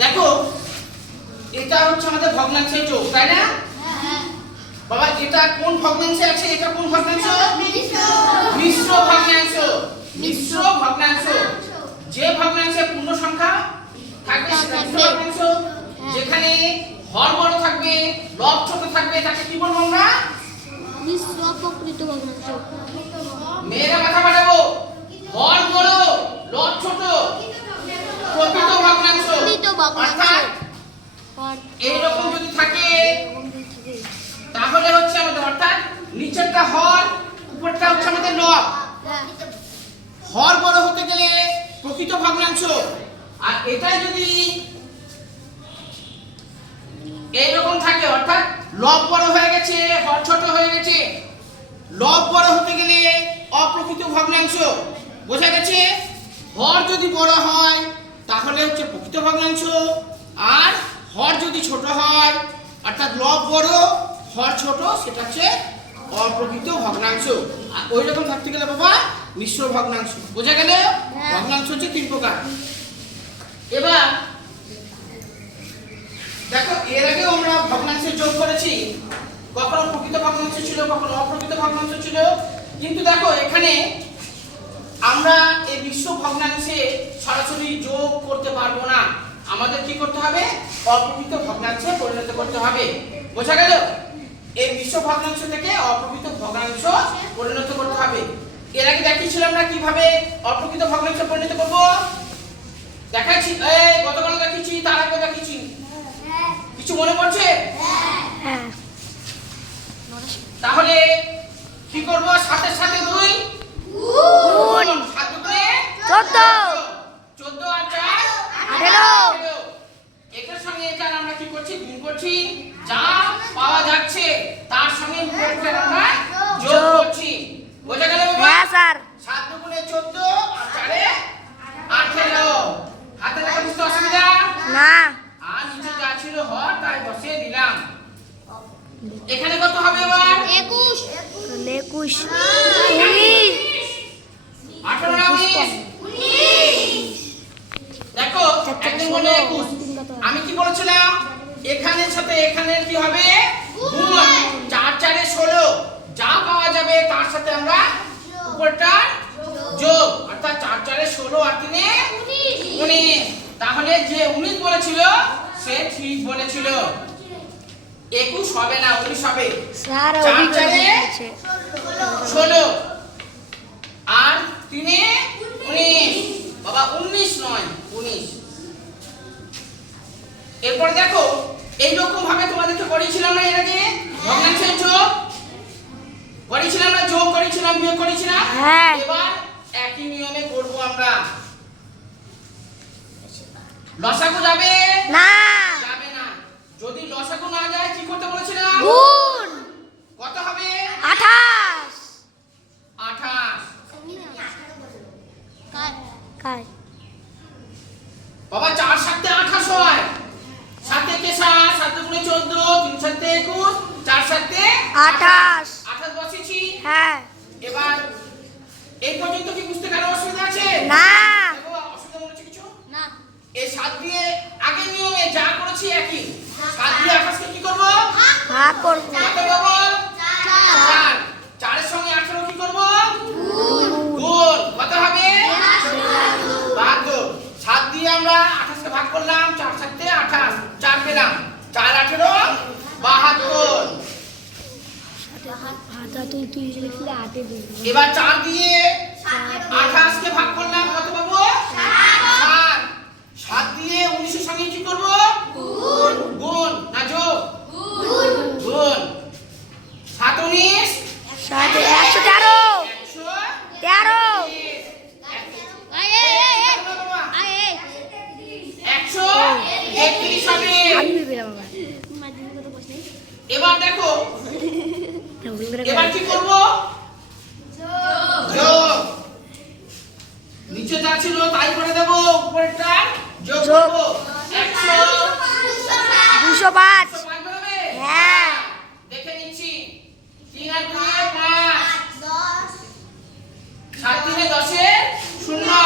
দেখো এটা হচ্ছে আমাদের ভগ্নাংশের যোগ তাই না? বাবা এটা কোন ভগ্নাংশে আছে? এটা কোন ভগ্নাংশ? মিশ্র ভগ্নাংশ। মিশ্র ভগ্নাংশ। যে ভগ্নাংশে পূর্ণ সংখ্যা থাকবে সেটা মিশ্র ভগ্নাংশ। যেখানে হর বড় থাকবে লব ছোট থাকবে তাকে কি বলব আমরা? মিশ্র প্রকৃত ভগ্নাংশ। মেয়েরা মাথা পাঠাবো হর বড় লব ছোট প্রকৃত ভগ্নাংশ প্রকৃত ভগ্নাংশ। অর্থাৎ আর এইরকম যদি থাকে এরকম যদি থাকে, তাহলে হচ্ছে আমাদের অর্থাৎ নিচেরটা হর, উপরটা হচ্ছে আমাদের লব হর বড় হতে গেলে প্রকৃত ভগ্নাংশ। আর এটাই যদি এইরকম থাকে, অর্থাৎ লব বড় হয়ে গেছে, হর ছোট হয়ে গেছে, লব বড় হতে গেলে অপ্রকৃত ভগ্নাংশ। বোঝা গেছে? হর যদি বড় হয়, তাহলে হচ্ছে প্রকৃত ভগ্নাংশ। আর হর যদি ছোট হয়, অর্থাৎ লব বড়, হর ছোট, সেটা হচ্ছে অপ্রকৃত ভগ্নাংশ। আর ওই রকম থাকতে গেলে বাবা মিশ্র ভগ্নাংশ। বোঝা গেল? হ্যাঁ। ভগ্নাংশ হচ্ছে তিন প্রকার। এবার দেখো এর আগেও আমরা ভগ্নাংশে যোগ করেছি। কখনো প্রকৃত ভগ্নাংশ ছিল কখনো অপ্রকৃত ভগ্নাংশ ছিল। কিন্তু দেখো এখানে আমরা এই বিশ্ব ভগ্নাংশে সরাসরি যোগ করতে পারব না। আমাদের কি করতে হবে? অপ্রকৃত ভগ্নাংশে পরিণত করতে হবে। বোঝা গেল? এই বিশ্ব ভগ্নাংশ থেকে অপ্রকৃত ভগ্নাংশ পরিণত করতে হবে। এর আগে দেখিয়েছিলাম না কীভাবে অপ্রকৃত ভগ্নাংশে পরিণত করব? দেখাচ্ছি। এই গতকাল দেখিয়েছি তার আগে দেখিয়েছি। কিছু মনে পড়ছে? হ্যাঁ। তাহলে কি করব? সাথে সাথে দুই গুণ। সাত দুগুণে চোদ্দ। চোদ্দ আর চার আঠেরো। এটার সঙ্গে আমরা কি করছি? গুণ করছি। যা পাওয়া যাচ্ছে তার সঙ্গে উপরেরটার আমরা যোগ। করছি। বোঝা গেল বাবা হ্যাঁ স্যার। সাত দুগুণে চোদ্দ আর চারে আঠেরো। হাতে লেখা বুঝতে অসুবিধা? না। আর নিচে যা ছিল হর তাই বসিয়ে দিলাম। এখানে কত হবে এবার? একুশ। একুশ। উনিশ। আঠারো উনিশ দেখো একদিন বলে একুশ। আমি কি বলেছিলাম? এখানের সাথে এখানের কি হবে? গুণ চার চারে ষোলো। যা পাওয়া যাবে তার সাথে আমরা উপরটা যোগ। অর্থাৎ চার চারে ষোলো আর তিনে উনিশ। তাহলে যে উনিশ বলেছিল সে ঠিক বলেছিল। একুশ হবে না উনিশ হবে। চার চারে? ষোলো। আর তিনে উনিশ। বাবা উনিশ নয় উনিশ। এরপর দেখো এইরকম ভাবে তোমাদেরকে করেছিলাম না এর আগে? ভগ্নাংশের যোগ করেছিলাম না যোগ করেছিলাম বিয়োগ করেছিলাম? হ্যাঁ। এবার একই নিয়মে করব আমরা। লসাগু যাবে? না। যাবে না। যদি লসাগু না যায় কি করতে বলেছিলাম? গুণ। কত হবে? আঠাশ। আঠাশ। কাই বাবা চার সাথে আঠাশ হয় সাথে কে সাত সাত গুণে চোদ্দ তিন সাথে একুশ চার সাথে আঠাশ আঠাশ বসেছি হ্যাঁ এবার এই পর্যন্ত কি বুঝতে কারও অসুবিধা আছে না দেখো, অসুবিধা মনে হচ্ছে কিছু না এই সাত দিয়ে আগের নিয়মে যা করেছি একই সাত দিয়ে আঠাশকে কি করব ভাগ করব কত পাবো চার চারের সঙ্গে আঠারো কি করব গুণ কত হবে বাহাত্তর সাত দিয়ে আমরা আঠাশকে ভাগ করলাম চার সাথে আঠাশ চার পেলাম চার আঠেরো বাহাত্তর হাতা তুই তুই লিখলে আটে দিবি এবার চার দিয়ে করে এবার কি করব? যোগ। নিচে যা তাই করে দেব উপরেরটা যোগ করব। 205 হ্যাঁ। দেখে নিচ্ছি। 3 আর 2 এ 5 10 7 3 এ 10 এ 0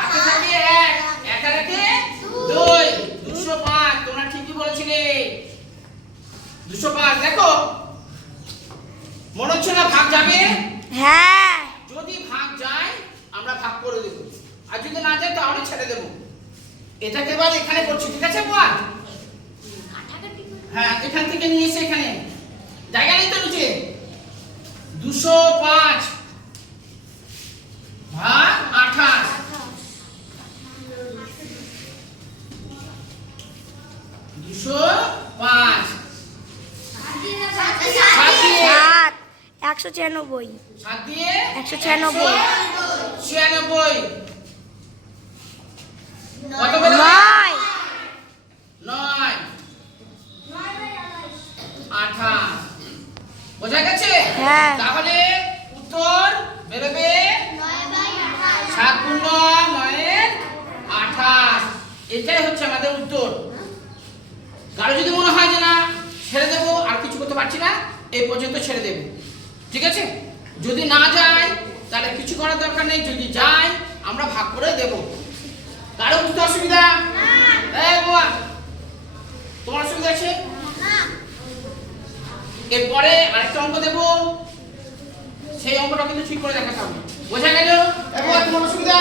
আটে থাকে 1 1 আর 2 205 তোমরা ঠিকই বলেছিলে। 205 দেখো একে না দুশো যাবে? হ্যাঁ। যদি ভাগ যায় আমরা ভাগ করে দেবো। আর যদি না যায় তাহলে ছেড়ে দেবো। এটাকে এবার এখানে করছি ঠিক আছে বুয়া হ্যাঁ এখান থেকে নিয়ে এসে এখানে। জায়গা নেই তো নিচে? দুশো পাঁচ। একশো ছিয়ানব্বই। একশো ছিয়ানব্বই। ছিয়ানব্বই। নয়। নয়। আঠাশ। বোঝা গেছে? হ্যাঁ। তাহলে উত্তর বেরোবে সাত গুণ নয়ের আঠাশ। এটাই হচ্ছে আমাদের উত্তর। কারও যদি মনে হয় যে না ছেড়ে দেবো আর কিছু করতে পারছি না এই পর্যন্ত ছেড়ে দেবো। ঠিক আছে? যদি না যায় তাহলে কিছু করার দরকার নেই। যদি যায় আমরা ভাগ করে দেব। কারও বুঝতে অসুবিধা? তোমার অসুবিধা আছে? এরপরে আরেকটা অঙ্ক দেব। সেই অঙ্কটা কিন্তু ঠিক করে দেখা হবে। বোঝা গেল? এবার তোমার অসুবিধা?